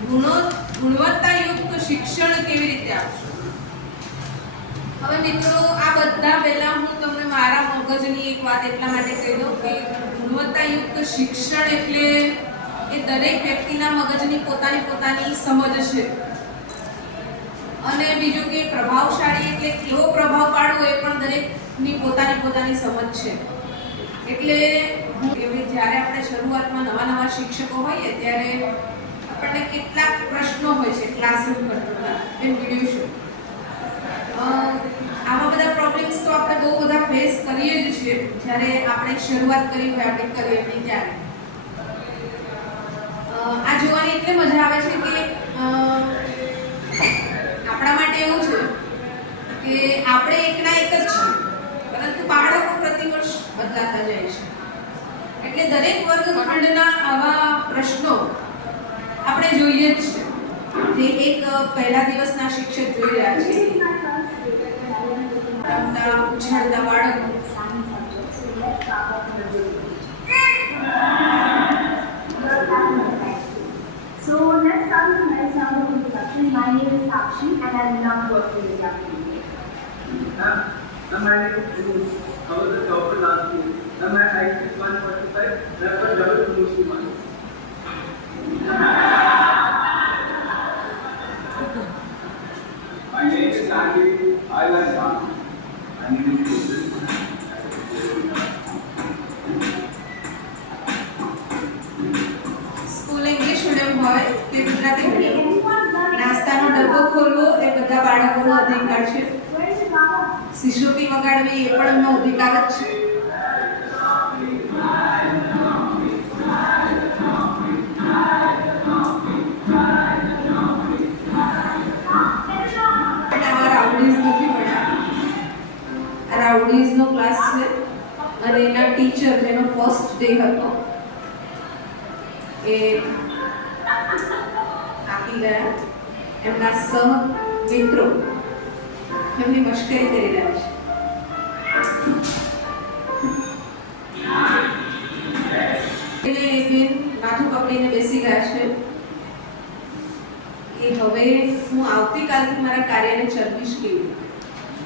ગુણો, ગુણવત્તાયુક્ત શિક્ષણ કેવી રીતે આપશો? હવે મિત્રો, આ બધા પહેલા હું તમને મારા મગજની એક વાત એટલા માટે કહી દઉં કે ગુણવત્તાયુક્ત શિક્ષણ એટલે એ દરેક વ્યક્તિના મગજની પોતાની પોતાની સમજ છે. અને બીજું કે પ્રભાવશાળી એટલે કેવો પ્રભાવ પાડવો એ પણ દરેકની પોતાની પોતાની સમજ છે. એટલે જ્યારે આપણે શરૂઆતમાં નવા નવા શિક્ષકો હોઈએ, ત્યારે આપણને કેટલાક પ્રશ્નો હોય છે ક્લાસરૂમ એમ વીડિયો શો? આવા બધા પ્રોબ્લેમ્સ તો આપણે બહુ બધા ફેસ કરીએ જ છીએ. જ્યારે આપણે શરૂઆત કરી હોય આપણે કરિયરની ત્યારે. આ જોવાની એટલે મજા આવે છે કે આપણા માટે એવું છે કે આપણે એકના એક જ છીએ, પરંતુ બાળકો પ્રતિવર્ષ બદલાતા જાય છે. એટલે દરેક વર્ગખંડના આવા પ્રશ્નો આપણે જોઈએ જ છે એક પહેલા દિવસના શિક્ષક જોઈ રહ્યા છે ઉછાળતા બાળકો So let's start with the next round of introduction. My name is Sakshi and I will now work with you. Ma'am, ma'am, my name is Dhruv. I was a topper last year. Ma'am, my height is 145. That's what double to Muslim બાળકોનો અધિકાર છે? શિશુટી વગાડવી એ પણ એમનો અધિકાર જ છે. રાઉડીઝનો class છે અને એના ટીચર, જેનો ફર્સ્ટ ડે હતો, એ આપી ગયા. એમના સહ મિત્રો, એમની મશ્કરી કરી રહ્યા છે. માથું પકડીને બેસી ગયા છે. હવે હું આવતીકાલથી મારા કાર્યને ચલાવીશ કેવી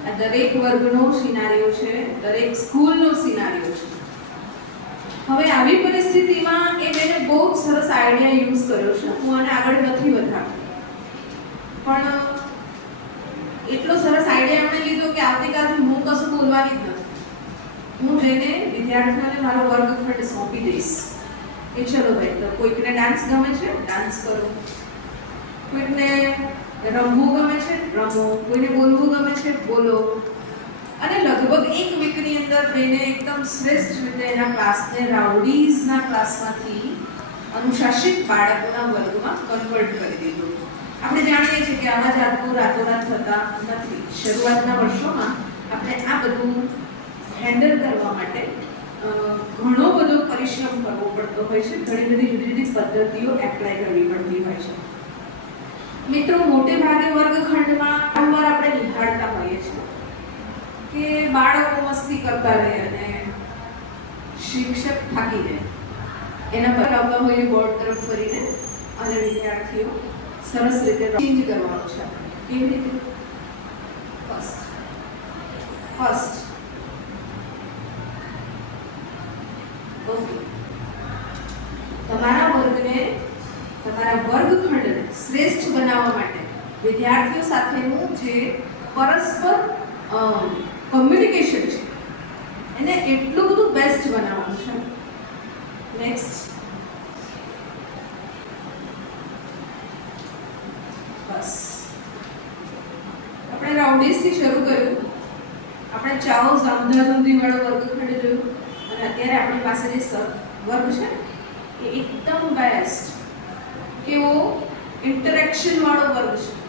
આ દરેક વર્ગનો સિનારીઓ છે, દરેક સ્કૂલનો સિનારીઓ છે. હવે આવી પરિસ્થિતિમાં એ બેને બહુ સરસ આઈડિયા યુઝ કર્યો છે. હું આને આગળ નથી વધારતો. પણ એટલો સરસ આઈડિયા એમણે લીધો કે આવતીકાલથી હું કશું બોલવાની જ નથી. હું જઈને વિદ્યાર્થીઓને મારો વર્ગખંડ સોંપી દઈશ. કે ચલો ભાઈ, તો કોઈકને ડાન્સ ગમે છે ડાન્સ કરો. કોઈકને રમવું ગમે છે, રમો. કોઈને બોલવું ગમે છે, બોલો. અને લગભગ એક વીકની અંદર બેને એકદમ શ્રેષ્ઠ રીતે એના ક્લાસને રાઉડીઝના ક્લાસમાંથી અનુશાસિત બાળકોના વર્ગમાં કન્વર્ટ કરી દીધું. આપણે જાણીએ છીએ કે આવા જાતનું રાતોરાત થતા નથી. શરૂઆતના વર્ષોમાં આપણે આ બધું હેન્ડલ કરવા માટે ઘણો બધો પરિશ્રમ કરવો પડતો હોય છે. ઘણી બધી જુદી જુદી પદ્ધતિઓ એપ્લાય કરવી પડતી હોય છે. મિત્રો, મોટે ભાગે વર્ગખંડમાં વારંવાર આપણે નિહાળતા હોઈએ છીએ કે બાળકો મસ્તી કરતા રહે અને શિક્ષક થાકી જાય. એના પર આવતા હોઈએ બોર્ડ તરફ ફરીને અને વિદ્યાર્થીઓ સરસ રીતે ચેન્જ કરવાનો છે. કેવી રીતે? ફર્સ્ટ ફર્સ્ટ ઓકે તમારા વર્ગને, તમારા વર્ગખંડને શ્રેષ્ઠ બનાવવા માટે વિદ્યાર્થીઓ સાથેનું જે પરસ્પર કમ્યુનિકેશન છે, એને એટલું બધું બેસ્ટ બનાવવાનું છે. નેક્સ્ટ બસ આપણે રાઉડીઝથી શરૂ કર્યું આપણે ચાઓ સામધાધુંધી વાળો વર્ગખંડ જોયું અત્યારે આપણી પાસે જે વર્ગ છે, એ એકદમ બેસ્ટ કેવો ઇન્ટરેક્શન વાળો વર્ગ છે.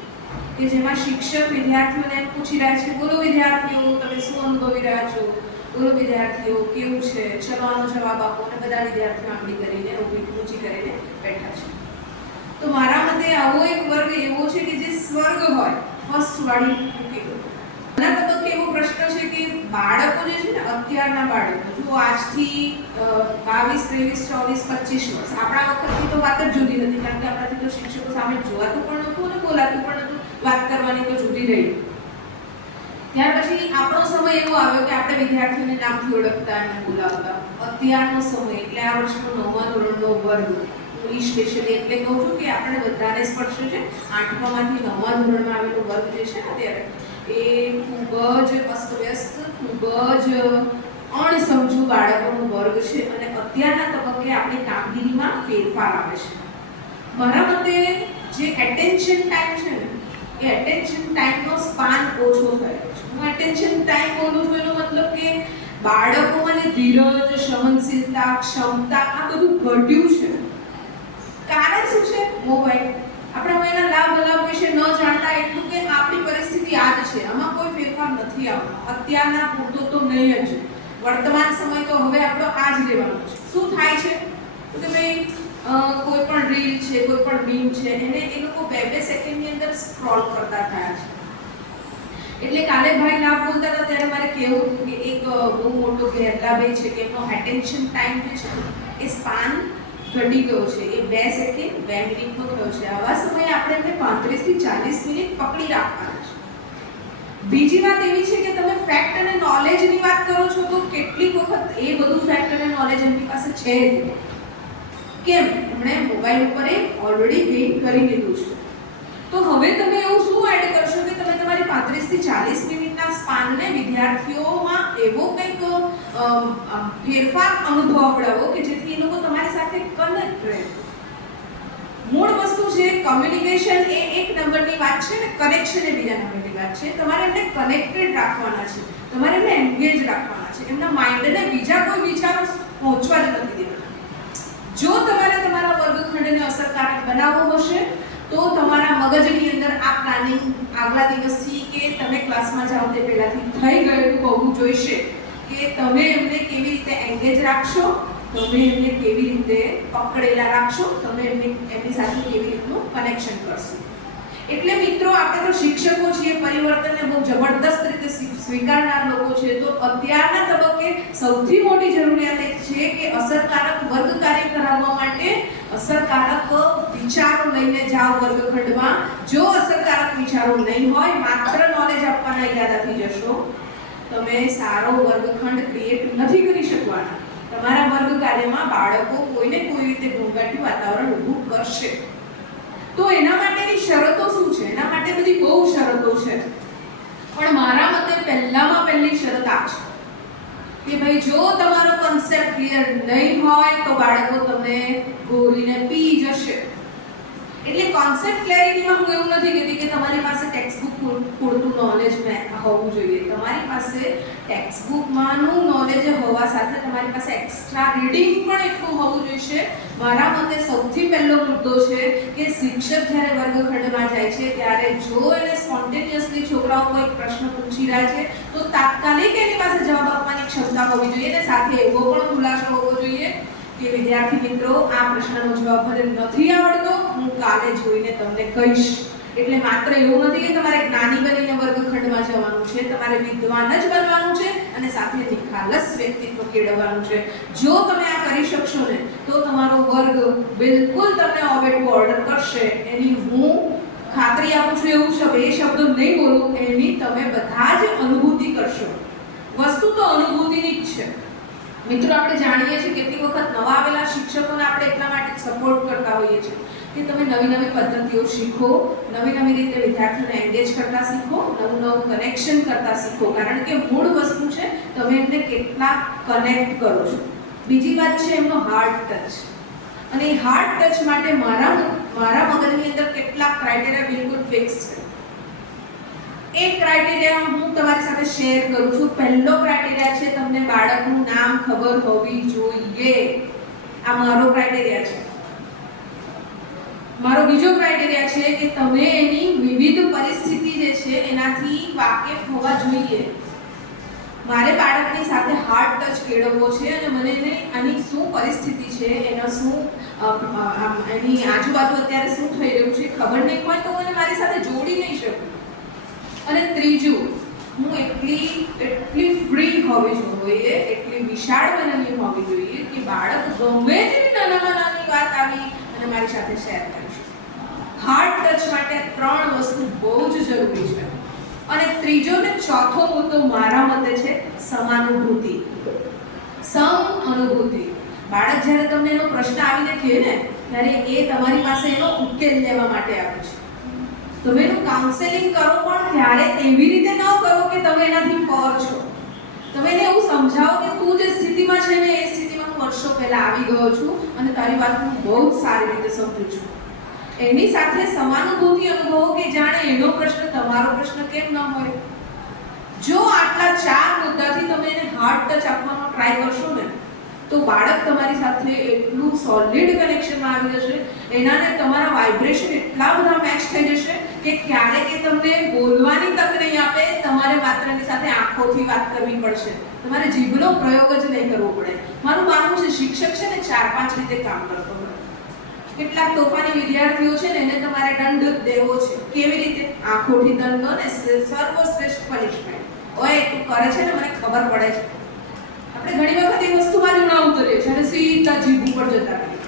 કે જેમાં શિક્ષક વિદ્યાર્થીઓને પૂછી રહ્યા છે, બોલો વિદ્યાર્થીઓ, તમે શું અનુભવી રહ્યા છો? બોલો વિદ્યાર્થીઓ, કેવું છે? ચલો જવાબ આપો. અને બધા વિદ્યાર્થીઓ આંગળી કરીને ઊભી ઊંચી કરીને બેઠા છે. તો મારા મતે આવો એક વર્ગ એવો છે કે જે સ્વર્ગ હોય ફર્સ્ટ વાળી ઘણા તબક્કે એવો પ્રશ્ન છે કે બાળકો જે છે ને અત્યારના બાળકો, જો આજથી બાવીસ, ત્રેવીસ, ચોવીસ, પચીસ વર્ષ, આપણા વખતની તો વાત જ જુદી હતી કારણ કે આપણાથી તો શિક્ષકો સામે જોવાતું પણ નહોતું અને બોલાતું પણ નહોતું, વાત કરવાની તો જુદી રહી. ત્યાર પછી આપણો સમય એવો આવ્યો કે આપણે વિદ્યાર્થીઓને નામથી ઓળખતા અને બોલાવતા. અત્યારનો સમય, એટલે આ વર્ષનો નવમા ધોરણનો વર્ગ હું ઈ સ્પેશિયલી એટલે કહું છું કે આપણે બધાને સ્પર્શે છે, આઠમામાંથી નવમા ધોરણમાં આવેલો વર્ગ જે છે અત્યારે એ ખૂબ જ અસ્તવ્યસ્ત ખૂબ જ અણસમજુ બાળકોનો વર્ગ છે અને અત્યારના તબક્કે આપણી કામગીરીમાં ફેરફાર આવે છે. મારા મતે જે એટેન્શન ટાઈમ છે ને, એ એટેન્શન ટાઈમનો સ્પાન ઓછો થયો. છે હું એટેન્શન ટાઈમ બોલું છું એનો મતલબ કે બાળકોમાં જે ધીરજ, સહનશીલતા, ક્ષમતા આ બધું ઘટ્યું છે. કારણ શું છે? મોબાઈલ આપણે એના લાભ અલાભ વિશે ન જાણતા એટલું કે આપણી પરિસ્થિતિ આ છે. આમાં કોઈ ફેરફાર નથી આવતો. અત્યારના પૂરતો તો નહીં જ. વર્તમાન સમય તો હવે આપણો આ જ રહેવાનો છે. શું થાય છે? તો કે ભાઈ કોઈ પણ રીલ છે, કોઈ પણ મીમ છે, એને એ લોકો બે બે સેકન્ડની અંદર સ્ક્રોલ કરતા થયા છે. એટલે કાલે ભાઈ લાભ બોલતા હતા, ત્યારે મારે કહેવું હતું કે એક બહુ મોટો ગેરલાભ એ છે કે એમનો એટેન્શન ટાઈમ જે છે એ સ્પાન ઘટી ગયો છે. બે સેકન્ડ, બે મિનિટનો થયો છે. આવા સમયે આપણે એમને પાંત્રીસથી ચાલીસ મિનિટ પકડી રાખવાના છે. બીજી વાત એવી છે કે તમે ફેક્ટ અને નોલેજની વાત કરો છો તો કેટલીક વખત એ બધું ફેક્ટ અને નોલેજ એમની પાસે છે જ કેમ? એમણે મોબાઈલ ઉપર એ ઓલરેડી ગેઇન કરી લીધું છે. તો હવે તમે એવું શું એડ કરશો કે તમે તમારી પાંત્રીસથી ચાલીસ મિનિટના સ્પાનને વિદ્યાર્થીઓમાં એવો કંઈક ફેરફાર અનુભવ અપડાવો કે જેથી એ લોકો તમારી સાથે કનેક્ટ રહે. મૂળ વસ્તુ છે કમ્યુનિકેશન એ એક નંબરની વાત છે ને કનેક્શન એ બીજા નંબરની વાત છે. તમારે એમને કનેક્ટેડ રાખવાના છે. તમારે એમને એન્ગેજ રાખવાના છે. એમના માઇન્ડને બીજા કોઈ વિચારો પહોંચવા જ નથી દેવાના. જો તમારે તમારા વર્ગખંડને અસરકારક બનાવવો હશે, તો તમારા મગજની અંદર આ પ્લાનિંગ આગલા દિવસથી કે તમે ક્લાસમાં જાઓ તે પહેલાંથી થઈ ગયેલું હોવું જોઈશે કે તમે એમને કેવી રીતે એન્ગેજ રાખશો તમે એમને કેવી રીતે પકડેલા રાખશો, તમે એમની એમની સાથે કેવી રીતનું કનેક્શન કરશો. એટલે મિત્રો, આપણે તો શિક્ષકો છીએ, પરિવર્તનને બહુ જબરદસ્ત રીતે સ્વીકારનાર લોકો છે. તો અત્યારના તબક્કે સૌથી મોટી જરૂરિયાત એ છે કે અસરકારક વર્ગ કાર્ય કરાવવા માટે અસરકારક વિચારો લઈને જાઓ વર્ગખંડમાં. જો અસરકારક વિચારો નહીં હોય, માત્ર નોલેજ આપવાના ઈરાદાથી જશો. તમે સારો વર્ગખંડ ક્રિએટ નથી કરી શકવાના. તમારા વર્ગ કાર્યમાં બાળકો કોઈને કોઈ રીતે ઘોંઘાટી વાતાવરણ ઊભું કરશે. તો એના માટેની શરતો શું છે? એના માટે બધી બહુ શરતો છે. પણ મારા મતે પહેલામાં પહેલી શરત આ છે કે ભાઈ જો તમારો કન્સેપ્ટ ક્લિયર નહીં હોય તો બાળકો તમને ગોરીને પી જશે. એટલે કોન્સેપ્ટ ક્લેરિટીમાં હું એવું નથી કહેતી કે તમારી પાસે ટેક્સ્ટબુક પૂરતું નોલેજ હોવું જોઈએ. તમારી પાસે ટેક્સ્ટબુકમાંનું નોલેજ હોવા સાથે તમારી પાસે એક્સ્ટ્રા રીડિંગ પણ એટલું હોવું જોઈએ મારા મતે સૌથી પહેલો મુદ્દો છે કે શિક્ષક જ્યારે વર્ગખંડમાં જાય છે, ત્યારે જો એને સ્પોન્ટેનિયસલી છોકરાઓ કોઈ પ્રશ્ન પૂછી રહ્યા છે, તો તાત્કાલિક એની પાસે જવાબ આપવાની ક્ષમતા હોવી જોઈએ અને સાથે એવો પણ ખુલાસો હોવો જોઈએ. કે વિદ્યાર્થી મિત્રો, આ પ્રશ્નનો જવાબ મને નથી આવડતો, હું કાલે જોઈને તમને કહીશ. એટલે માત્ર એવું નથી કે તમારે જ્ઞાની બનીને વર્ગખંડમાં જવાનું છે, તમારે વિદ્વાન જ બનવાનું છે અને સાથે નિખાલસ વ્યક્તિત્વ કેળવવાનું છે. જો તમે આ કરી શકશો ને, તો તમારો વર્ગ બિલકુલ તમને ઓબેટુ ઓર્ડર કરશે. એની હું ખાતરી આપું છું, એવું શબ્દ એ શબ્દો નહીં બોલું, એની તમે બધા જ અનુભૂતિ કરશો. વસ્તુ તો અનુભૂતિની જ છે. મિત્રો, આપણે જાણીએ છીએ કેટલી વખત નવા આવેલા શિક્ષકોને આપણે એટલા માટે સપોર્ટ કરતા હોઈએ છીએ કે તમે નવી નવી પદ્ધતિઓ શીખો, નવી નવી રીતે વિદ્યાર્થીઓને એન્ગેજ કરતા શીખો, નવું નવું કનેક્શન કરતા શીખો. કારણ કે મૂળ વસ્તુ છે, તમે એમને કેટલા કનેક્ટ કરો છો. બીજી વાત છે એમનો હાર્ડ ટચ અને એ હાર્ડ ટચ માટે મારા મારા મગજની અંદર કેટલાક ક્રાઇટેરિયા બિલકુલ ફિક્સ છે. એક ક્રાઇટેરિયા હું તમારી સાથે શેર કરું છું. પહેલો ક્રાઇટેરિયા છે તમને બાળકનું નામ ખબર હોવી જોઈએ. આ મારો ક્રાઇટેરિયા છે. મારો બીજો ક્રાઇટેરિયા છે કે તમે એની વિવિધ પરિસ્થિતિ જે છે એનાથી વાકેફ હોવા જોઈએ. મારે બાળકની સાથે હાર્ડ ટચ કેળવવો છે અને મને એને આની શું પરિસ્થિતિ છે, એનો શું એની આજુબાજુ અત્યારે શું થઈ રહ્યું છે ખબર નહીં હોય તો હું એને મારી સાથે જોડી નહીં શકું. અને ત્રીજું, હું એટલી એટલી ફ્રી હોવી જોઈએ, એટલી વિશાળ મનની હોવી જોઈએ કે બાળક ગમે તેવી નાનામાં નાની વાત આવી અને મારી સાથે શેર કરી શકે. હાર્ટ ટચ માટે ત્રણ વસ્તુ બહુ જ જરૂરી છે. અને ત્રીજો ને ચોથો મુદ્દો મારા મતે છે સમાનુભૂતિ. સમ અનુભૂતિ બાળક જ્યારે તમને એનો પ્રશ્ન આવીને કહે ને, ત્યારે એ તમારી પાસે એનો ઉકેલ લેવા માટે આવે છે. તમે એનું કાઉન્સેલિંગ કરો પણ ત્યારે એવી રીતે ન કરો કે તમે એનાથી પર છો. તમે એને એવું સમજાવો કે તું જે સ્થિતિમાં છે ને, એ સ્થિતિમાં હું વર્ષો પહેલા આવી ગયો છું અને તારી વાત હું બહુ જ સારી રીતે સમજું છું. એની સાથે સમાનુભૂતિ અનુભવો કે જાણે એનો પ્રશ્ન તમારો પ્રશ્ન કેમ ન હોય? જો આટલા ચાર મુદ્દાથી તમે એને હાર્ટ ટચ આપવાનો ટ્રાય કરશો ને, તો બાળક તમારી સાથે એટલું સોલિડ કનેક્શનમાં આવી જશે. એનાને તમારા વાઇબ્રેશન એટલા બધા મેચ થઈ જશે કે ક્યારેક એ તમને બોલવાની તક નહીં આપે, તમારે માત્ર એની સાથે આંખોથી વાત કરવી પડશે. તમારે જીભનો પ્રયોગ જ નહીં કરવો પડે. મારું માનવું છે, શિક્ષક છે ને ચાર પાંચ રીતે કામ કરતો હોય. કેટલાક તોફાની વિદ્યાર્થીઓ છે ને, એને તમારે દંડ દેવો છે. કેવી રીતે? આંખોથી દંડ ને સર્વશ્રેષ્ઠ પનિશમેન્ટ ઓય, તું કરે છે ને, મને ખબર પડે છે. આપણે ઘણી વખત એ વસ્તુમાં ન ઉતરીએ અને સીધા જીભ ઉપર જતા રહીએ.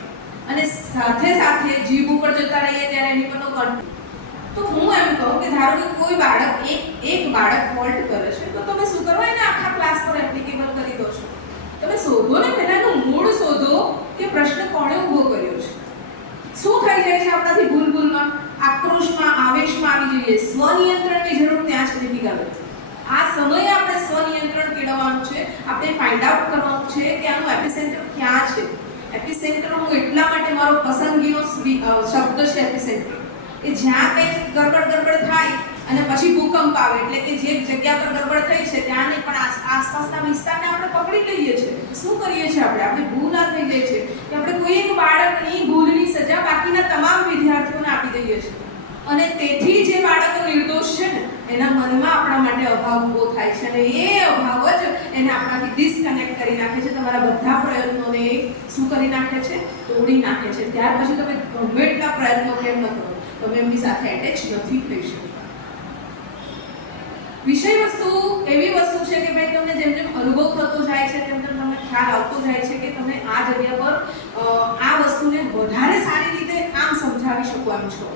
અને સાથે સાથે જીભ ઉપર જતા રહીએ ત્યારે એની પરનો કંટ્રોલ તો હું એમ કહું કે ધારો કે કોઈ બાળક એક એક બાળક ફોલ્ટ કરે છે, તો તમે શું કરો? એને આખા ક્લાસ પર એપ્લિકેબલ કરી દો છો. તમે શોધો ને પહેલાનું મૂળ શોધો કે પ્રશ્ન કોણે ઊભો કર્યો છે. શું થઈ જાય છે આપણાથી ભૂલ ભૂલમાં આક્રોશમાં, આવેશમાં આવી જઈએ. સ્વનિયંત્રણની જરૂર ત્યાં સુધી નીકળે આ સમયે આપણે સ્વનિયંત્રણ કેળવવાનું છે. આપણે ફાઇન્ડ આઉટ કરવાનું છે કે આનું એપિસેન્ટર ક્યાં છે. એપિસેન્ટર હું એટલા માટે મારો પસંદગીનો શબ્દ છે એપિસેન્ટર કે જ્યાં કંઈક ગરબડ ગરબડ થાય અને પછી ભૂકંપ આવે, એટલે કે જે જગ્યા પર ગડબડ થઈ છે ત્યાં નહીં પણ આસ- આસપાસના વિસ્તારને આપણે પકડી લઈએ છીએ. શું કરીએ છીએ આપણે? આપણે ભૂલ ના થઈ જાય છે કે આપણે કોઈ એક બાળકની ભૂલની સજા બાકીના તમામ વિદ્યાર્થીઓને આપી દઈએ છીએ. અને તેથી જે બાળકો નિર્દોષ છે ને, એના મનમાં આપણા માટે અભાવ ઊભો થાય છે અને એ અભાવ જ એને આપણાથી ડિસ્કનેક્ટ કરી નાખે છે. તમારા બધા પ્રયત્નોને શું કરી નાખે છે? તોડી નાખે છે. ત્યાર પછી તમે ગમે એટલા પ્રયત્નો કેમ ન કરો? તમે એમની સાથે એટેચ નથી થઈ શકતા. વિષય વસ્તુ એવી વસ્તુ છે કે ભાઈ તમને જેમ જેમ અનુભવ થતો જાય છે, તેમ તેમ તમને ખ્યાલ આવતો જાય છે કે તમે આ જગ્યા પર આ વસ્તુને વધારે સારી રીતે આમ સમજાવી શકો એમ છો.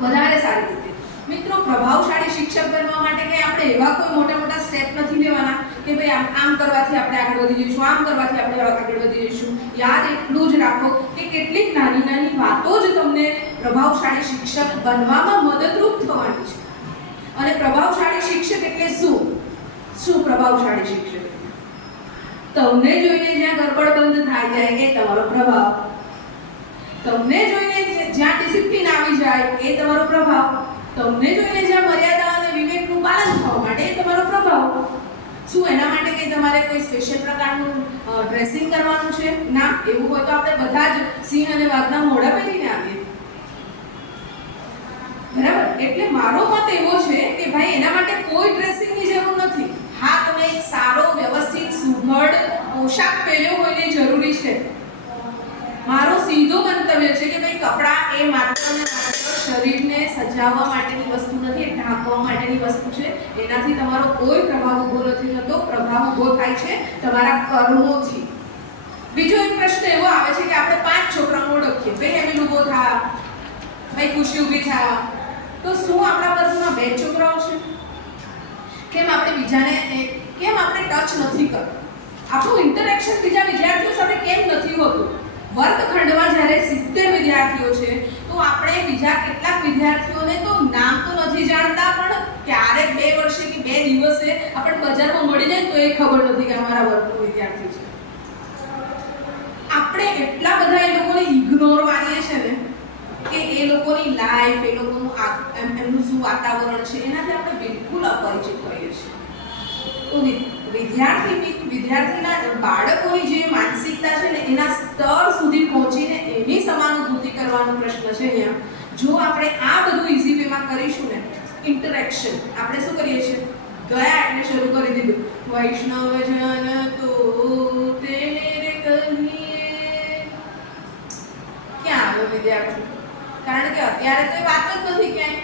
વધારે સારી રીતે. મિત્રો, પ્રભાવશાળી શિક્ષક બનવા માટે કંઈ આપણે એવા કોઈ મોટા મોટા સ્ટેપ નથી લેવાના કે ભાઈ આમ આમ કરવાથી આપણે આગળ વધી જઈશું, આમ કરવાથી આપણે આગળ વધી જઈશું. યાદ એટલું જ રાખો કે કેટલીક નાની નાની વાતો જ તમને પ્રભાવશાળી શિક્ષક બનવામાં મદદરૂપ થવાની છે. અને પ્રભાવશાળી શિક્ષક એટલે શું? શું પ્રભાવશાળી શિક્ષક? તમને જોઈને જ્યાં ગરબડબંધ થાય જાય એ તમારો પ્રભાવ. તમને જોઈને જ્યાં ડિસિપ્લિન આવી જાય એ તમારો પ્રભાવ. તમને જોઈને જ્યાં મર્યાદા અને વિવેકનું પાલન થવા માટે તમારો પ્રભાવ શું એના માટે કંઈ તમારે કોઈ સ્પેશિયલ પ્રકારનું ડ્રેસિંગ કરવાનું છે? ના, એવું હોય તો આપણે બધા જ સિંહ અને વાઘના મોઢા પહેરીને આવીએ. બરાબર? એટલે મારો મત એવો છે કે ભાઈ, એના માટે કોઈ ડ્રેસિંગની જરૂર નથી. હા, તમે એક સારો, વ્યવસ્થિત, સુઘડ પોશાક પહેર્યો હોય એ જરૂરી છે. મારો સીધો મંતવ્ય છે કે ભાઈ, કપડાં એ માત્ર ને માત્ર સજાવવા માટેની વસ્તુ નથી ઢાંકવા માટેની વસ્તુ છે. એનાથી તમારો કોઈ પ્રભાવ ઊભો નથી થતો. પ્રભાવ ઊભો થાય છે તમારા કર્મોથી. બીજો એક પ્રશ્ન એવો આવે છે કે આપણે પાંચ છોકરાઓ ઓળખીએ. ભાઈ એમ ઊભો થા ભાઈ ખુશી ઊભી થા. તો શું આપણા વર્ગમાં બે છોકરાઓ છે? કેમ આપણે બીજાને કેમ આપણે ટચ નથી કરતા? આપણું ઇન્ટરેક્શન બીજા વિદ્યાર્થીઓ સાથે કેમ નથી હોતું? વર્ગખંડમાં જ્યારે સિત્તેર વિદ્યાર્થીઓ છે તો આપણે બીજા કેટલાક વિદ્યાર્થીઓને તો નામ તો નથી જાણતા, પણ ક્યારેક બે વર્ષે કે બે દિવસે આપણે બજારમાં મળી જાય તો એ ખબર નથી કે અમારા વર્ગનો વિદ્યાર્થી છે. આપણે એટલા બધા એ લોકોને ઇગ્નોર મારીએ છે ને કે એ લોકોની લાઈફ એ લોકોનું એમ- એમનું શું વાતાવરણ છે, એનાથી આપણે બિલકુલ અપરિચિત હોઈએ છીએ. તો વિદ્યાર્થી વિદ્યાર્થીના બાળકોની જે માનસિકતા છે ને, એના સ્તર સુધી પહોંચીને એની સમાનુભૂતિ કરવાનો પ્રશ્ન છે અહીંયા. જો આપણે આ બધું ઇઝી વેમાં કરીશું ને ઇન્ટરેક્શન આપણે શું કરીએ છીએ? ગયા એટલે શરૂ કરી દીધું. વૈષ્ણવ જન તો તેરે કહીએ. ક્યાં આવ્યો વિદ્યાર્થી? કારણ કે અત્યારે તો એ વાત જ નથી ક્યાંય.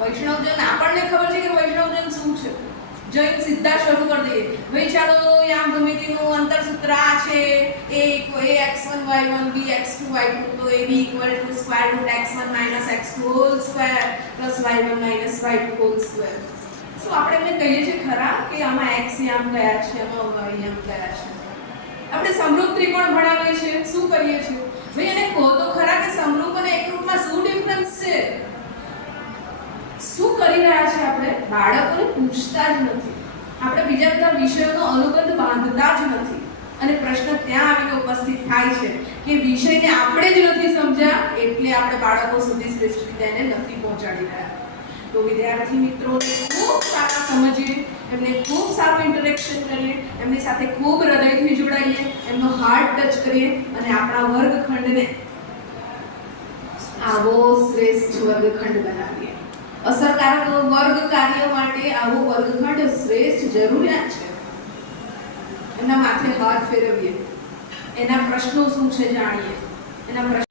વૈષ્ણવજન આપણને ખબર છે કે વૈષ્ણવજન શું છે? જઈને સીધા શરૂ કરી દઈએ. ભાઈ, ચાલો યા ભૂમિતિનું અંતર સૂત્ર આ છે. એ A x one y one B x two y two તો A B equal to square root x one minus x two whole square plus y one minus y two whole square શું આપણે એમને કહીએ છીએ ખરા કે આમાં x આમ ગયા છે, આમાં વાય આમ ગયા છે. આપણે સમરૂપ ત્રિકોણ ભણાવીએ છીએ. શું કરીએ છીએ? ભાઈ, એને કહો તો ખરા કે સમરૂપ અને એકરૂપમાં શું ડિફરન્સ છે? શું કરી રહ્યા છે આપણે? બાળકોને પૂછતા જ નથી. આપણે બીજા બધા વિષયોનો અનુબંધ બાંધતા જ નથી. અને પ્રશ્ન ત્યાં આવીને ઉપસ્થિત થાય છે કે વિષયને આપણે જ નથી સમજ્યા, એટલે આપણે બાળકો સુધી શ્રેષ્ઠ રીતે એને નથી પહોંચાડી રહ્યા. તો વિદ્યાર્થી મિત્રોને ખૂબ સારા સમજીએ, એમને ખૂબ સારું ઇન્ટરેક્શન કરીએ, એમની સાથે ખૂબ હૃદયથી જોડાઈએ, એમનો હાર્ટ ટચ કરીએ અને આપણા વર્ગખંડને આવો શ્રેષ્ઠ વર્ગખંડ બનાવીએ. અસરકારક વર્ગ કાર્ય માટે આવો વર્ગખંડ શ્રેષ્ઠ જરૂરિયાત છે. એના માથે હાથ ફેરવીએ. એના પ્રશ્નો શું છે જાણીએ. એના પ્રશ્નો